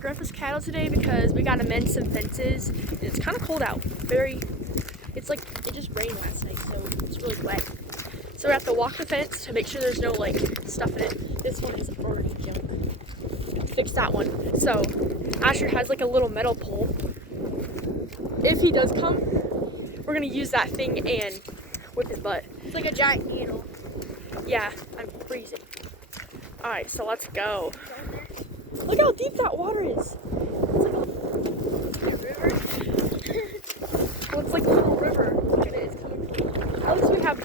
grandpa's cattle today because we got to mend some fences. And it's kind of cold out. It's like it just rained last night, so it's really wet. So we have to walk the fence to make sure there's no like stuff in it. This one is already junk. Fix that one. So Asher has like a little metal pole. If he does come, we're gonna use that thing and whip his butt. It's like a giant needle. Yeah, I'm freezing. All right, so let's go. Look how deep that water is. It's like a river. Well, it's like a little river. Look at it. It's coming. At least we have.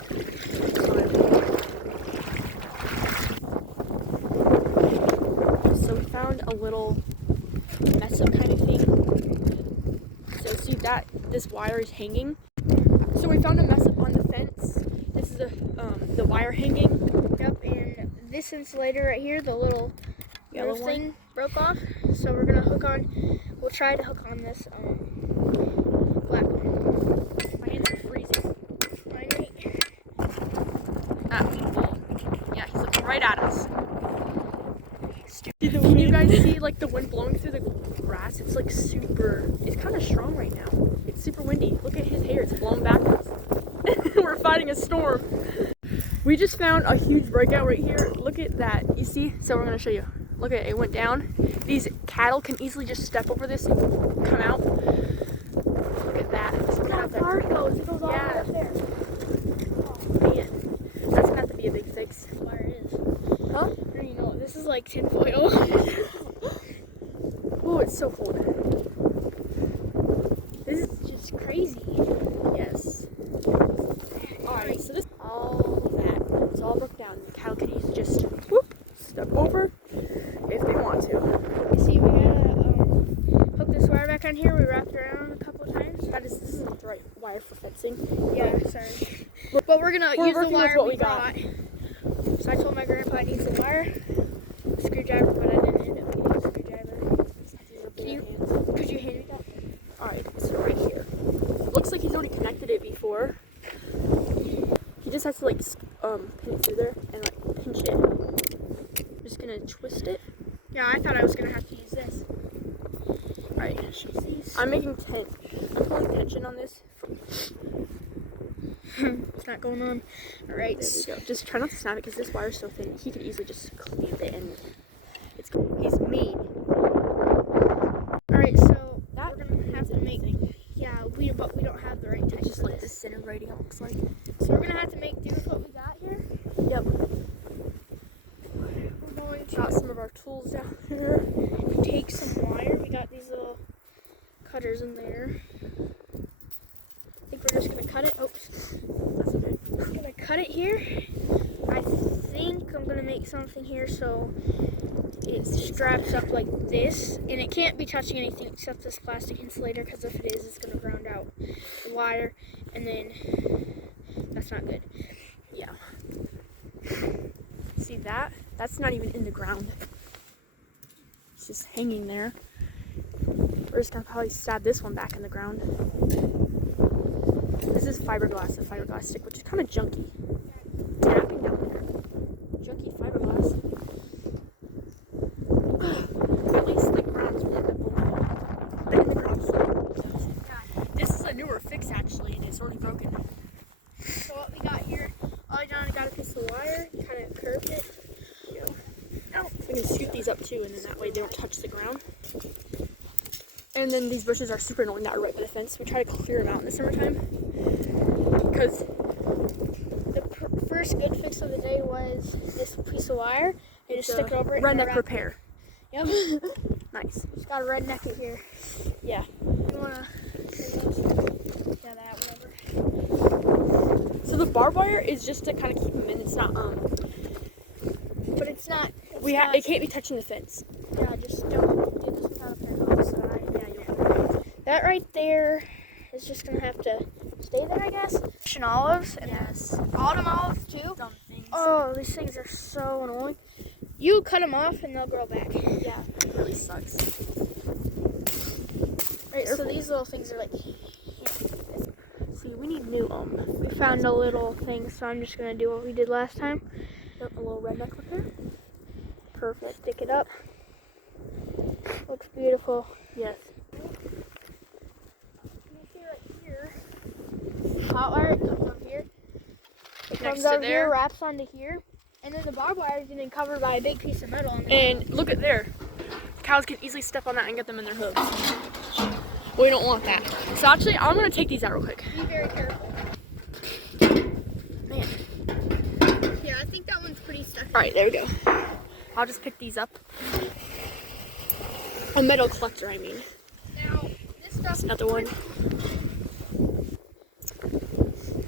So we found a little mess up kind of thing. So see that this wire is hanging. So we found a mess up on the fence. This is the wire hanging. Yep, and this insulator right here, the little Yellow thing broke off. So we're gonna we'll try to hook on this black one. My hands are freezing. Mine right. That people. Yeah, he's looking right at us. Can you guys see like the wind blowing through the grass? It's like it's kind of strong right now. It's super windy. Look at his hair, it's blowing backwards. We're fighting a storm. We just found a huge breakout right here. Look at that. You see? So we're gonna show you. Look at it, it went down. These cattle can easily just step over this and come out. Look at that. Look how far it goes. It goes all the way up there. Oh man, that's gonna have to be a big fix. Where it is. Huh? You know, this is like tinfoil. Oh, it's so cold. This is just crazy. Yes. Alright, so this it's all broke down. The cattle can easily just whoop, step over if they want to. You see, we gotta hook this wire back on here. We wrapped it around a couple of times. This isn't the right wire for fencing. Yeah, sorry. But we're gonna use the wire we got. So I told my grandpa I need some wire, screwdriver, but I didn't end up getting a screwdriver. Could you hand me that? Alright, so right here. Looks like he's already connected it before. He just has to like pin it through there and like pinch it. I'm just gonna twist it. Yeah, I thought I was gonna have to use this. Alright, I'm making I'm pulling tension on this. It's not going on. Alright. There we go. Just try not to snap it because this wire is so thin. He could easily just clamp it and he's mean. Alright, so we're gonna have to make but we don't have the right type. Just like disintegrating it looks like. So we're gonna have to make do with what we got here. Yep. We're going to got some of our tools down here. Take some wire. We got these little cutters in there. I think we're just gonna cut it. Oops. That's okay. I'm gonna cut it here. I think I'm gonna make something here so it straps up like this, and it can't be touching anything except this plastic insulator, because if it is, it's gonna ground out the wire, and then that's not good. Yeah. See that? That's not even in the ground. It's just hanging there. We're just gonna probably stab this one back in the ground. This is fiberglass, a fiberglass stick, which is kind of junky. Tapping down there. Junky fiberglass. At least the ground is really good below. The ground's This is a newer fix actually, and it's already broken. So what we got here, all I done, I got a piece of wire, kind of curved it. Oh, we can scoop these up too, and then that way they don't touch the ground. And then these bushes are super annoying that are right by the fence. We try to clear them out in the summertime. Because the first good fix of the day was this piece of wire. You just stick it over it. Redneck repair. Yep. Nice. Just gotta redneck it here. Yeah. You wanna that, whatever. So the barbed wire is just to kind of keep them in. It's not but it's not. It can't be touching the fence. Yeah, just don't do this without a pair of gloves. That right there is just gonna have to stay there, I guess. Russian olives and autumn olives too. Oh, these things are so annoying. You cut them off and they'll grow back. Yeah, it really sucks. Right, so these little things are like. See, we need new We found a little thing, so I'm just gonna do what we did last time. A little redneck repair. Perfect. Stick it up. Looks beautiful. Yes. You see right here, hot wire, it comes up here. It Next comes to over there. here, wraps onto here. And then the barbed wire is getting covered by a big piece of metal on the And look at there. Cows can easily step on that and get them in their hooves. We don't want that. So actually, I'm gonna take these out real quick. Be very careful. Man. Yeah, I think that one's pretty stuck. All right, there we go. I'll just pick these up. A metal collector, I mean. Now, this stuff, Another one.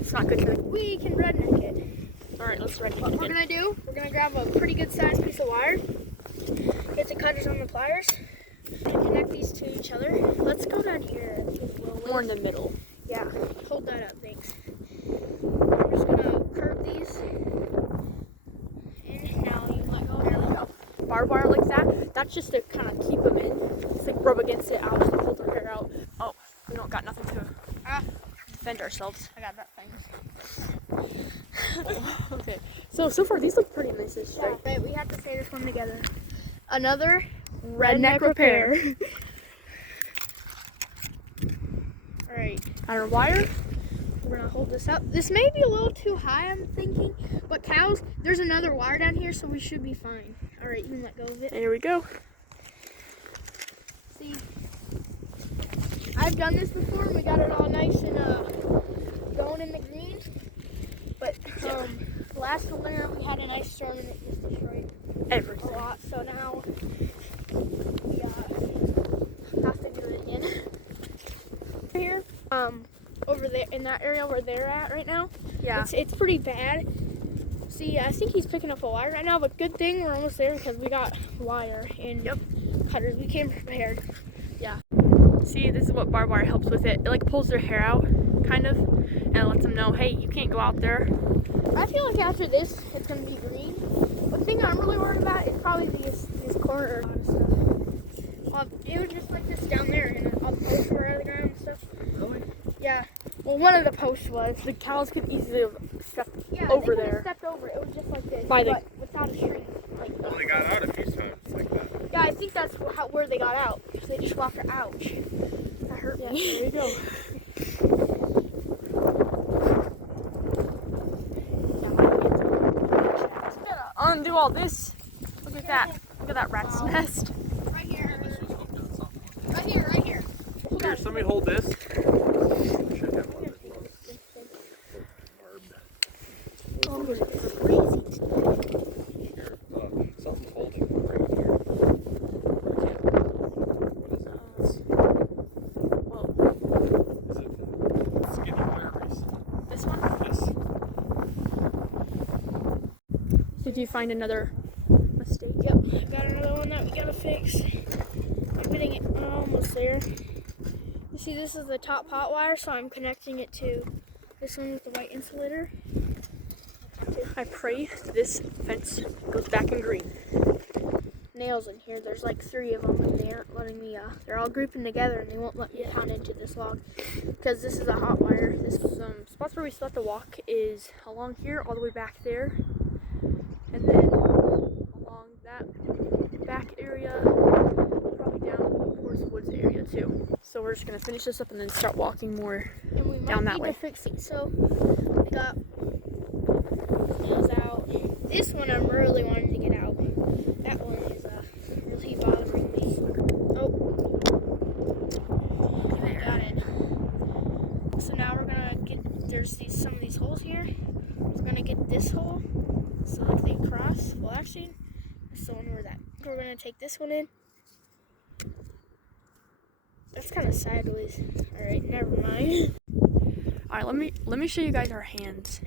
It's not good for the... we can redneck it. All right, let's redneck What it we're then. gonna do, we're gonna grab a pretty good sized piece of wire, get the cutters on the pliers, and connect these to each other. Let's go down here. More in the middle. Yeah, hold that up, thanks. I'm just gonna curve these. And now you can let go. There we go. Barbed wire like that, that's just to kind of keep them in. Just like rub against it, ouch, to hold their hair out. Oh, we don't got nothing to defend ourselves. I got that thing. Okay, so far these look pretty nice and Yeah, straight. but we have to say this one together. Another Redneck repair. Alright, Got our wire. we're gonna hold this up. This may be a little too high, I'm thinking, but cows, there's another wire down here, so we should be fine. Alright, you can let go of it. There we go. See, I've done this before and we got it all nice and going in the green. But last winter we had an ice storm and it just destroyed Everything. a lot. So now we have to do it again. Here, over there in that area where they're at right now, Yeah. it's pretty bad. See, I think he's picking up a wire right now, but good thing we're almost there because we got wire and cutters. We came prepared. See, this is what barbed wire helps with it. It like pulls their hair out, kind of, and it lets them know, hey, you can't go out there. I feel like after this, it's gonna be green. The thing I'm really worried about is probably these corners and stuff. It was just like this down there, and all the posts were out of the ground and stuff. Really? Yeah. Well, one of the posts was. The cows could easily step Yeah, over they there. stepped over. It was just like this, By the- but without a string. Like Well, they got out a few times like that. yeah, I think that's where they got out. Because they just walked. Ouch. That hurt Yeah, me. there you go. Undo all this. Look at that. Look at that rat's nest. Right here. Right here. Right here. Here, somebody hold this. Should have one as well. Barbed. Here, something's holding right here. What is it? Whoa. Is it skinny wire race? This one? Yes. Did you find another mistake? Yep. Got another one that we gotta fix. I'm getting it almost there. You see, this is the top hot wire, so I'm connecting it to this one with the white insulator. I pray this fence goes back in green. Nails in here. There's like 3 of them, and they aren't letting me. They're all grouping together, and they won't let me pound into this log because this is a hot wire. This Spots where we still have to walk is along here, all the way back there, and then along that back area, probably down towards the woods area too. So we're just gonna finish this up and then start walking more. and we might Down that need way. to fix it. So we got nails out. This one I'm really wanting to get out. That one is really bothering me. Oh, I got it. So now we're gonna get some of these holes here. We're gonna get this hole so like they cross. Well, actually, that's the one where that. We're gonna take this one in. That's kind of sideways. All right, never mind. All right, let me show you guys our hands.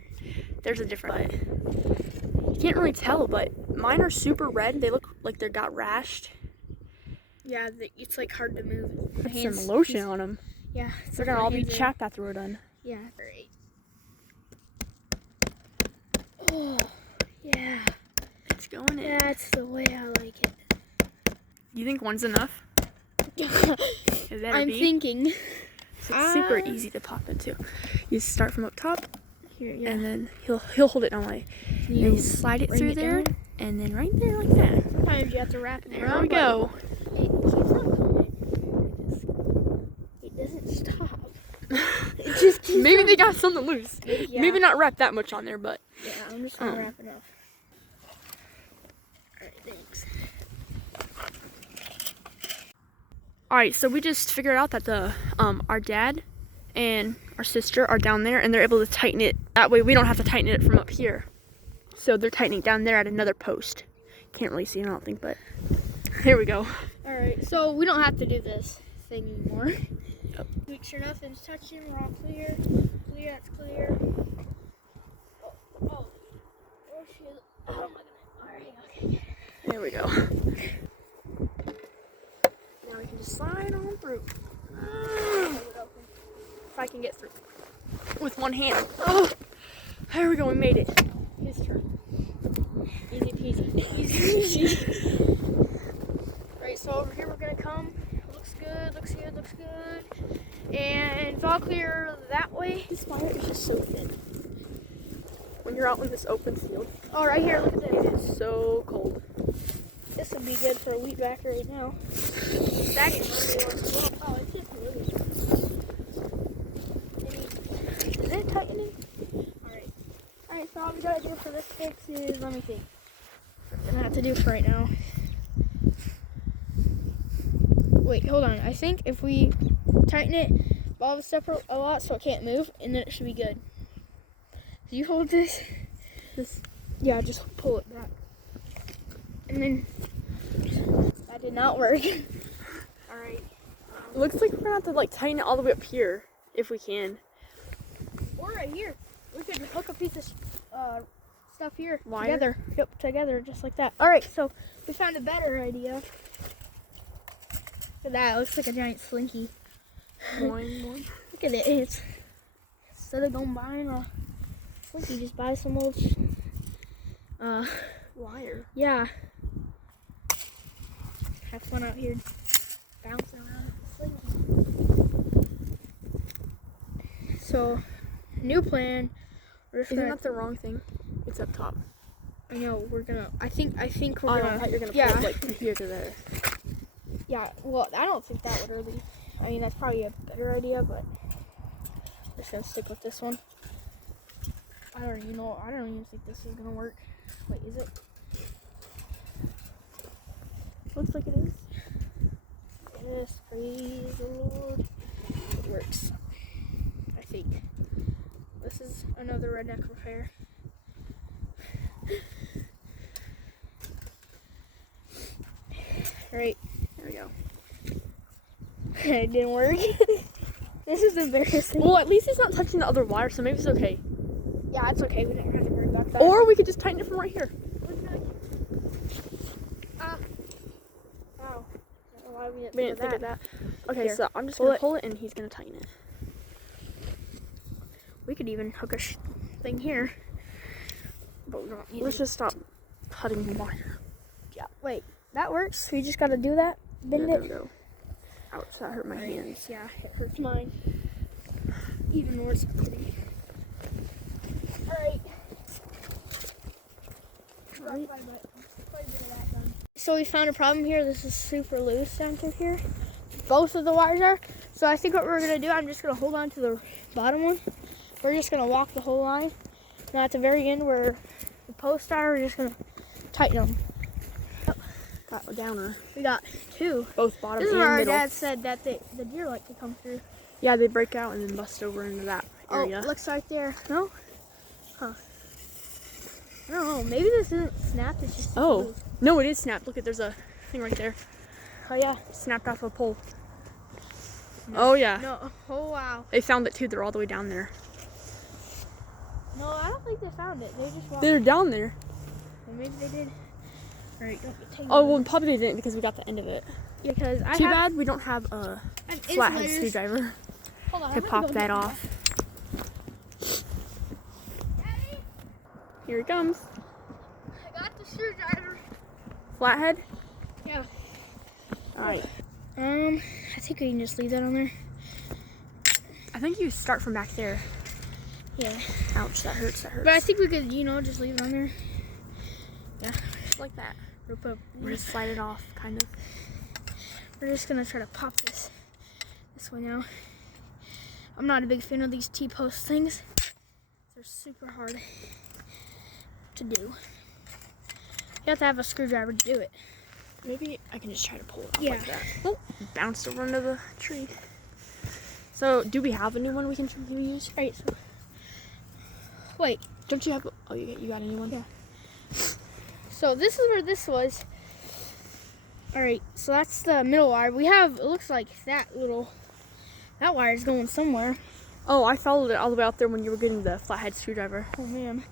There's a different. You can't really tell, but mine are super red. They look like they got rashed. Yeah, it's like hard to move. Put some lotion on them. Yeah, They're gonna all be chapped after we're done. Yeah. Alright. Oh, yeah. It's going in. That's the way I like it. You think one's enough? Is that I'm a B? thinking. So it's super easy to pop into. You start from up top, Here, yeah. and then he'll hold it normally. And then you slide it bring through it there, down? and then right there like that. Sometimes you have to wrap it There around. we go. It keeps on going. It doesn't stop. It just keeps Maybe on. they got something loose. Yeah. Maybe not wrap that much on there, but. Yeah, I'm just gonna wrap it up. Alright, thanks. Alright, so we just figured out that our dad and our sister are down there, and they're able to tighten it. That way we don't have to tighten it from up here. So they're tightening down there at another post. Can't really see it, I don't think, but here we go. Alright, so we don't have to do this thing anymore. Make sure nothing's touching, we're all clear. Clear, that's clear. Oh, shit. Oh my goodness. Alright, okay. There we go. Now we can just slide on through. If I can get through. With one hand. Oh, there we go, we made it. His turn. Easy peasy. Easy peasy. Right, so over here we're gonna come. Looks good, looks good, looks good. And it's all clear that way. This fire is just so thin. When you're out in this open field, Oh, right here, look at this. it is so cold. This would be good for a wheat back right now. Sagging. Oh, it's just loose. Is it tightening? Alright. Alright, so all we gotta do for this fix is, let me think. We're gonna have to do for right now. Wait, hold on. I think if we tighten it, ball the step a lot so it can't move, and then it should be good. Do you hold this? Yeah, just pull it back. And then that did not work. Alright. It looks like we're gonna have to like tighten it all the way up here if we can. Or right here. We could hook a piece of stuff here Wire? together. Yep, together, just like that. Alright, so we found a better idea. Look at that, it looks like a giant slinky. Boing. Look at it. It's, instead of going buying a slinky, just buy some old Wire. yeah. Have fun out here bouncing around with the slinky. So, new plan. We're just Isn't gonna, that the wrong thing? It's up top. I know, we're gonna, I think we're Oh, gonna, I thought you were gonna yeah. pull it like from here to there. Yeah, well, I don't think that would really, I mean, that's probably a better idea, but we're just gonna stick with this one. I don't even think this is gonna work. Wait, is it? Looks like it is. Yes, praise the Lord. It works. I think. This is another redneck repair. Right. There we go. It didn't work. This is embarrassing. Well, at least it's not touching the other wire, so maybe it's okay. Yeah, it's okay. We didn't have to bring back that. Or we could just tighten it from right here. Wow. I don't know why we didn't We didn't think think of of that. that. Okay, Here, so I'm just pull gonna it. pull it and he's gonna tighten it. We could even hook a thing here. But we don't need Let's it. just stop cutting the wire. Yeah. Wait, that works. So you just gotta do that. Bend Yeah, it. there we go. Ouch, that hurt my hands. Yeah, it hurts mine. Even more so. Alright. So we found a problem here. This is super loose down through here. Both of the wires are. So I think what we're gonna do, I'm just gonna hold on to the bottom one. We're just gonna walk the whole line. Now at the very end where the posts are, we're just gonna tighten them. Got a downer. We got two. Both bottom This is and where our middle. dad said that the deer like to come through. Yeah, they break out and then bust over into that area. Oh, looks right there. No? Huh. I don't know. Maybe this isn't snapped. It's just Oh, loose. no, it is snapped. Look, there's a thing right there. Oh, yeah. Snapped off a pole. No. Oh, yeah. No. Oh, wow. They found it too. They're all the way down there. No, I don't think they found it. They just walked. They're down there. Well, maybe they did. All right, don't get tangled. Oh, well, probably they didn't because we got the end of it. Yeah, because I Too have bad we don't have a an flathead insulators. screwdriver. Hold on, I I'm could gonna pop go that get off. Daddy, Here it comes. I got the screwdriver. Flathead? Yeah. Alright. I think we can just leave that on there. I think you start from back there. Yeah. Ouch, that hurts, that hurts. But I think we could, just leave it on there. Yeah. like that. Rip up. And just slide it off, kind of. We're just gonna try to pop this way now. I'm not a big fan of these T-post things. They're super hard to do. You have to have a screwdriver to do it. Maybe I can just try to pull it off Yeah. like that. Oh, bounced over into the tree. So, do we have a new one we can use? Alright, so wait. Don't you have? Oh, you got a new one? Yeah. So this is where this was. Alright, so that's the middle wire. We have, it looks like that wire is going somewhere. Oh, I followed it all the way out there when you were getting the flathead screwdriver. Oh man.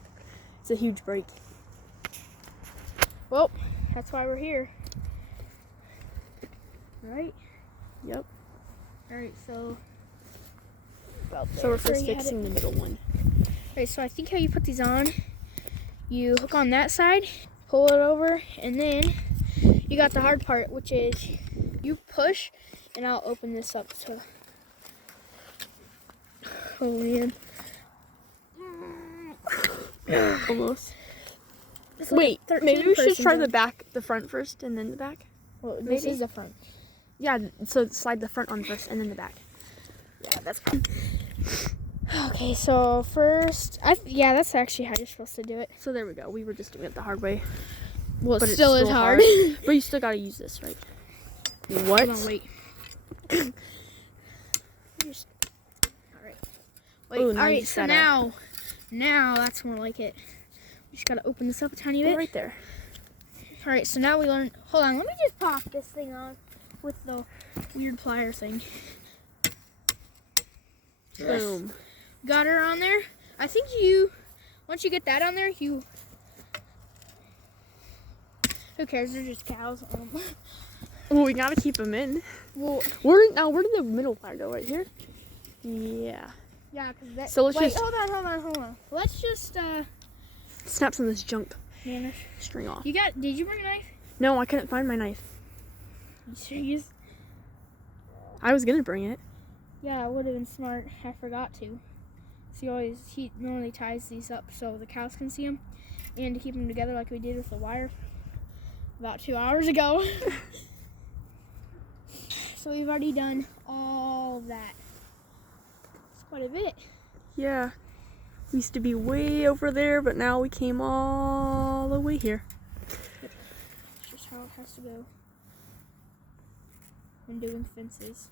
It's a huge break. Well, that's why we're here. Right? Yep. Alright, so So we're first fixing the middle one. Alright, so I think how you put these on, you hook on that side, pull it over, and then you got the hard part, which is you push, and I'll open this up to. Oh man. Almost. It's like Wait, a maybe we should 13-person try jump. the front first, and then the back. Well, this maybe. is the front. Yeah, so slide the front on first, and then the back. Yeah, that's fine. Okay, so first, yeah, that's actually how you're supposed to do it. So there we go. We were just doing it the hard way. Well, But it still is hard. But you still gotta use this, right? What? Hold on, wait. Alright. Wait, Ooh, now you alright, just so gotta- now that's more like it. We just gotta open this up a tiny Go bit. right there. Alright, so now we learn. Hold on, let me just pop this thing on with the weird plier thing. Boom. Got her on there. I think once you get that on there, who cares? They're just cows. Well, we gotta keep them in. Well, Where did the middle plier go? Right here? Yeah. yeah, because that. So let's wait, just- hold on. Let's just Snap some of this junk vanish. string off. Did you bring a knife? No, I couldn't find my knife. You serious? I was gonna bring it. Yeah, it would have been smart. I forgot to. So he normally ties these up so the cows can see them, and to keep them together like we did with the wire about 2 hours ago. So we've already done all that. It's quite a bit. Yeah. We used to be way over there, but now we came all the way here. It's just how it has to go when doing fences.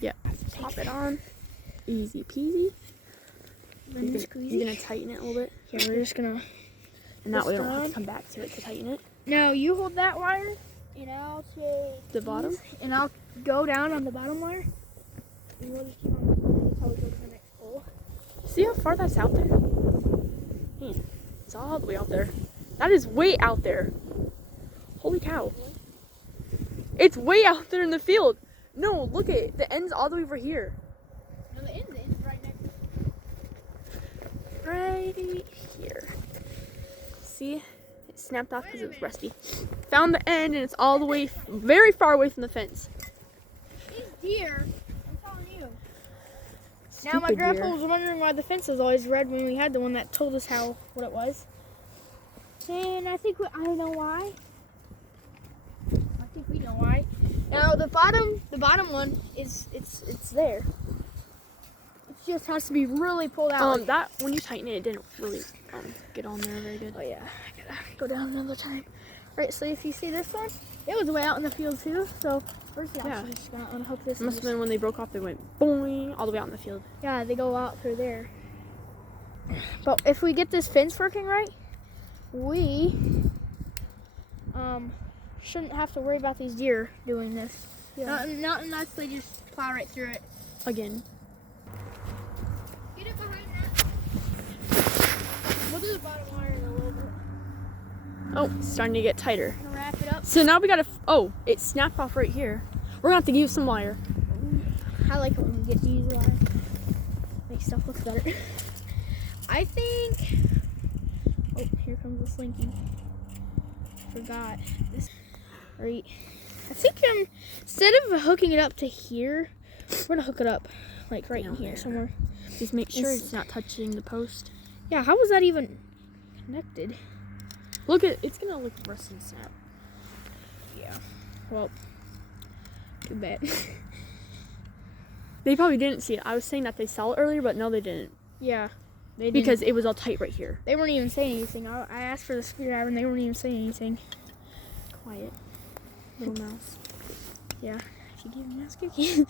Yeah. Pop it on. Easy peasy. Lemon You're squeezy. gonna tighten it a little bit, Yeah, we're just gonna. and that way we This don't have on. to come back to it to tighten it. Now you hold that wire, and I'll take The bottom? these, and I'll go down on the bottom wire. And we'll just keep on going until we go to the next pole. See how far that's out there? Man, it's all the way out there. That is way out there. Holy cow. It's way out there in the field. No, look at it. The end's all the way over here. No, the end is right next. Right here. See? It snapped off because it was rusty. Found the end and it's all the way, very far away from the fence. These deer, I'm telling you. Now my Stupid grandpa deer. was wondering why the fence is always red when we had the one that told us what it was. And I don't know why. I think we know why. Now the bottom one is it's there. It just has to be really pulled out. That when you tighten it, it didn't really get on there very good. Oh yeah, I gotta go down another time. Right, so if you see this one, it was way out in the field too. So first, Yeah. I'm just gonna unhook this. It must have been when they broke off. They went boing all the way out in the field. Yeah, they go out through there. But if we get this fence working right, we shouldn't have to worry about these deer doing this. Yeah. Not unless they just plow right through it. Again. Get it behind that. We'll do the bottom wire in a little bit. Oh, it's starting to get tighter. Gonna wrap it up. So now we gotta. Oh, it snapped off right here. We're gonna have to use some wire. I like it when we get to use wire. Makes stuff look better. I think. Oh, here comes the slinky. Forgot this. Right. I think instead of hooking it up to here, we're gonna hook it up like right in Down here there. somewhere. Just make sure It's- it's not touching the post. Yeah, how was that even connected? Look at it's gonna look rusty and snap. Yeah. Well, Too bad. They probably didn't see it. I was saying that they saw it earlier, but no, they didn't. Yeah. They didn't. Because it was all tight right here. They weren't even saying anything. I asked for the screwdriver and they weren't even saying anything. Quiet. Little mouse. Yeah. She gave me a mouse cookie.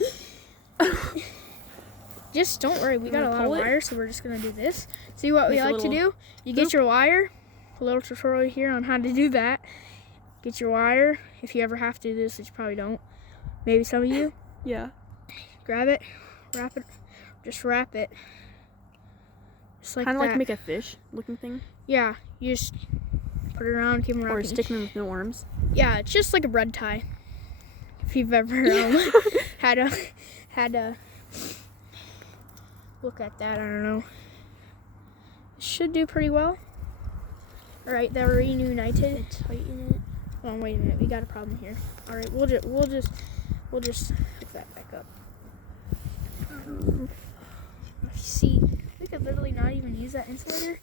Just don't worry. We got a lot of wire, so we're just going to do this. See what we like to do? You get your wire. A little tutorial here on how to do that. Get your wire. If you ever have to do this, which you probably don't. Maybe some of you. Yeah. Grab it. Wrap it. Just wrap it. Just like that. Kind of like make a fish looking thing. Yeah. You just put it around, keep them wrapping. Or stick them with no arms. Yeah, it's just like a bread tie. If you've ever had to look at that, I don't know. It should do pretty well. All right, they're reunited. Tighten it. Oh, wait a minute, we got a problem here. All right, we'll just hook that back up. See, we could literally not even use that insulator.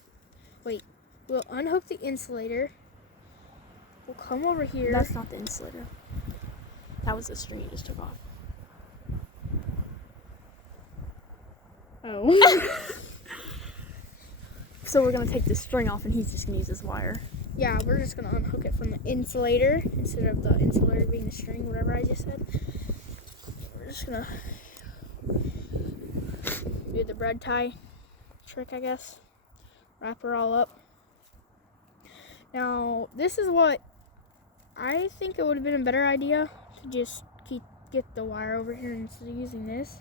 Wait, we'll unhook the insulator. We'll come over here. That's not the insulator. That was the string you just took off. Oh. So we're gonna take the string off and he's just gonna use this wire. Yeah, we're just gonna unhook it from the insulator instead of the insulator being the string, whatever I just said. We're just gonna do the bread tie trick, I guess. Wrap her all up. Now, this is what I think it would have been a better idea to just get the wire over here instead of using this.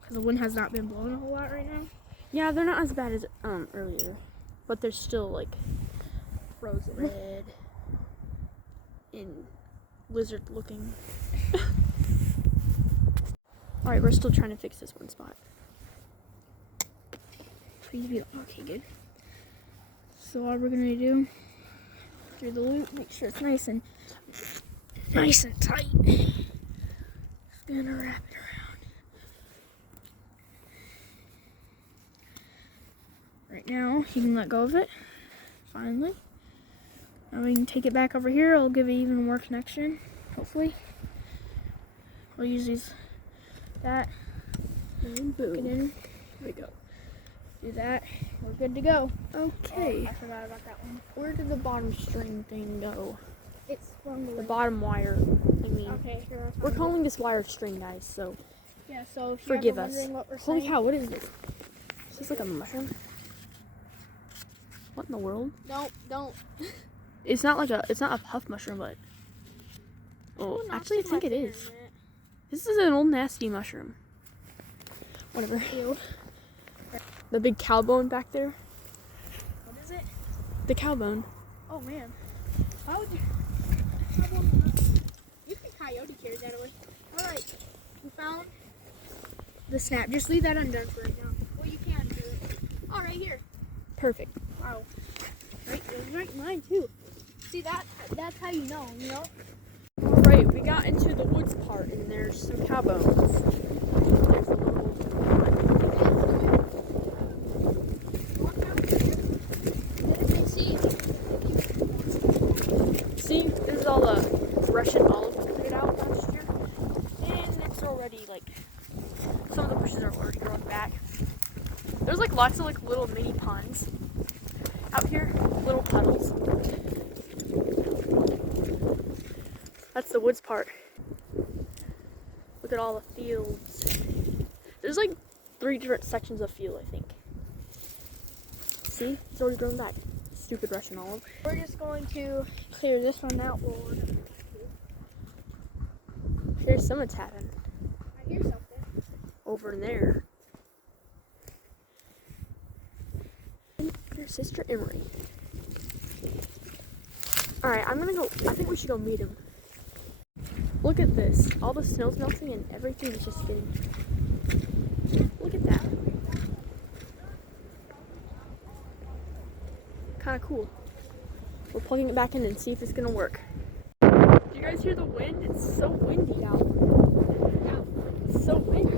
Because the wind has not been blowing a whole lot right now. Yeah, they're not as bad as earlier, but they're still like frozen red and lizard looking. All right, we're still trying to fix this one spot. Please be okay. Good. So all we're gonna do through the loop, make sure it's nice and tight. Just gonna wrap it around. Right now, you can let go of it. Finally. Now we can take it back over here. I'll give it even more connection, hopefully. We'll use that. And boom. Hook it in. Here we go. Do that. We're good to go. Okay. Oh, I forgot about that one. Where did the bottom string thing go? It's from The bottom wire. I mean, Okay, here. we're calling this wire string, guys. So Yeah, so if forgive you're us. wondering what we're Holy saying, cow! What is this? Is this like a mushroom? What in the world? don't. It's not a puff mushroom, but oh, actually, I think it is. This is an old nasty mushroom. Whatever. Ew. The big cow bone back there. What is it? The cow bone. Oh man. How would you? You can coyote carry that away. All right. We found the snap. Just leave that undone for right now. Well, you can do it. Oh, right here. Perfect. Wow. Right, it was right in mine too. See that? That's how you know. You know. All right, we got into the woods part, and there's some cow bones. There's a little. See, this is all the Russian olive we cleared out last year, and it's already like some of the bushes are already growing back. There's like lots of like little mini ponds out here, little puddles. That's the woods part. Look at all the fields. There's like 3 different sections of field, I think. See, it's already grown back. Stupid Russian olive. We're just going to clear this one out. Here's some tapping I hear something. over there. Your sister Emery. Alright, I'm gonna go. I think we should go meet him. Look at this. All the snow's melting and everything is just getting. Look at that. Kind of cool. We're plugging it back in and see if it's gonna work. Do you guys hear the wind? It's so windy out. It's so windy.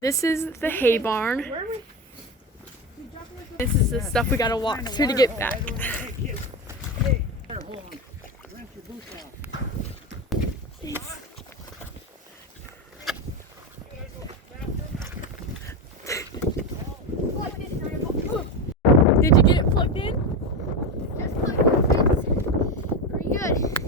This is the hay barn. Where are we? We dropping this This is the stuff we gotta walk through to get back. Did you get it plugged in? Just plug the fence. Pretty good.